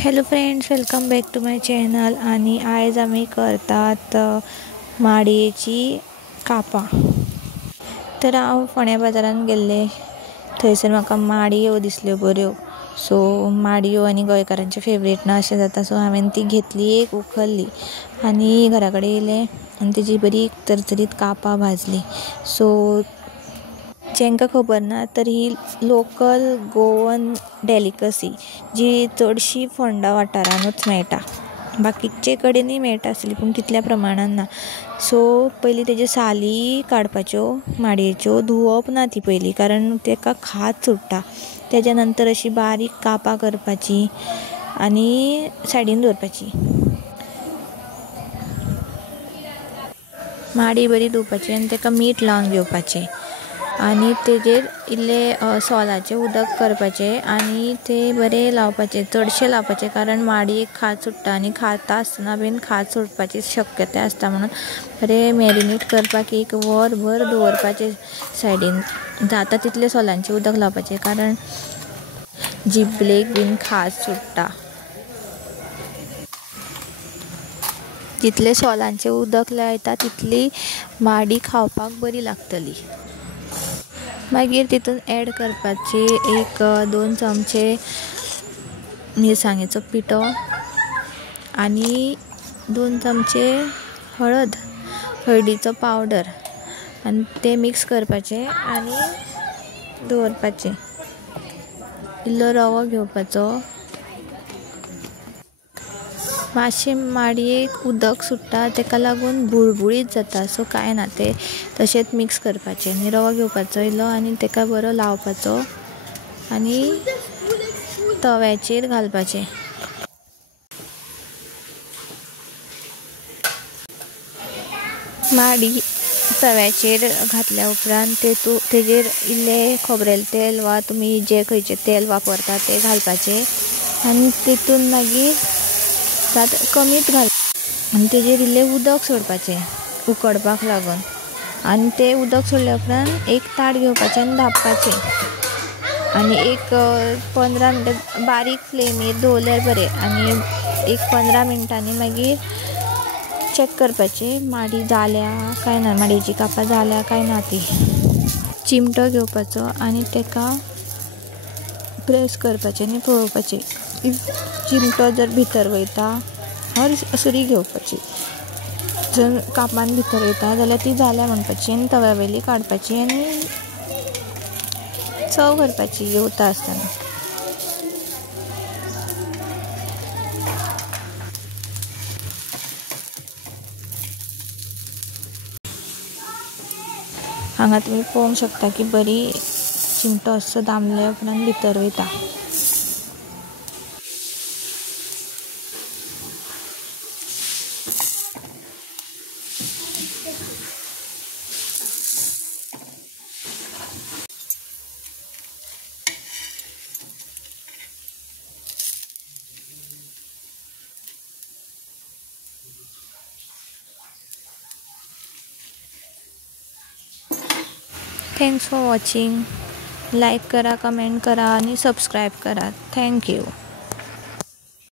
Hello friends, welcome back to my channel. आणि आज आम्ही करतात माडयेची कापां। तर हांव फोण्या बाजारान गेल्ले, थंयसर म्हाका माडयो दिसल्यो बऱ्यो। सो माडयो आनी गोंयकारांचे फेवरेट ना अशें जाता। सो हांवें ती घेतली, एक उखल्ली आनी घरा कडेन येयलें आनी तेजी बरी तरतरीत कापां भाजली। सो जेंका खबर ना तर ही लोकल गोवन डेलिकसी, जी चडशी फोंडा वाठारानूच मेळटा। बाकीचे कडेनय मेळटा आसतली पूण तितल्या प्रमाणान ना। सो पयलीं तेज्यो साली काडपाच्यो माडयेच्यो, धुवप ना ती पयलीं, कारण तेका खाज सुट्टा। तेज्या नंतर अशी बारीक कापां करपाची आनी सायडीन दवरपाची। माडी बरी धुवपाची आनी तेका मीठ लावन घेवपाचें आनी तेजेर इल्लें सोलाचें उदक करपाचें आनी तें बरें लावपाचें, चडशें लावपाचें, कारण माडयेक खाज सुट्टा आनी खाता आसतना बीन खाज सुटपाची शक्यताय आसता। म्हणून बरें मॅरिनेट करपाक एक वरभर दवरपाचें सायडीन। जाता तितलें सोलांचें उदक लावपाचें, कारण जिबलेक बीन खाज सुट्टा। जितलें सोलांचें उदक लायता तितली माडी खावपाक बरी लागतली। मागीर तितून ॲड करपाची एक 2 चमचे मिरसांगेचो पिठो आनी 2 चमचे हळदीचो पावडर आनी ते मिक्स करपाचें आनी दवरपाचें। इल्लो रवो घेवपाचो। मातशें माडयेक उदक सुट्टा, तेका लागून बुळबुळीत जाता। सो कांय ना, तें तशेंच मिक्स करपाचें आनी रवो घेवपाचो इल्लो आनी तेका बरो लावपाचो आनी तव्याचेर घालपाचें। माडी तव्याचेर घातल्या उपरांत तेजेर इल्लें खोबरेल तेल वा तुमी जे खंयचें तेल वापरता तें घालपाचें आनी तितून मागीर कमीच आनी तेजेर इल्लें उदक सोडपाचें उकडपाक लागून। आनी तें उदक सोडल्या उपरांत एक ताट घेवपाचें आनी धांपपाचें आनी एक 15 मिनटां बारीक फ्लेमीर दवरल्यार बरें। आनी एक 15 मिनटांनी मागीर चॅक करपाचें माडी जाल्या काय ना, माडयेची कापां जाल्या काय ना ती। चिमटो घेवपाचो आनी तेका प्रेस करपाचें आनी पळोवपाचें। इफ चिमटो जर भितर वयता ऑर सुरी घेवपाची, जर कापान भितर वयता जाल्यार ती जाल्या म्हणपाची आनी तव्या वयली काडपाची आनी सर्व करपाची जेवता आसतना। हांगा तुमी पळोवंक शकता की बरी चिमटो असो दामल्या उपरांत भितर वयता। Thanks for watching. लाईक करा, कमेंट करा आणि सबस्क्राईब करा। थँक्यू।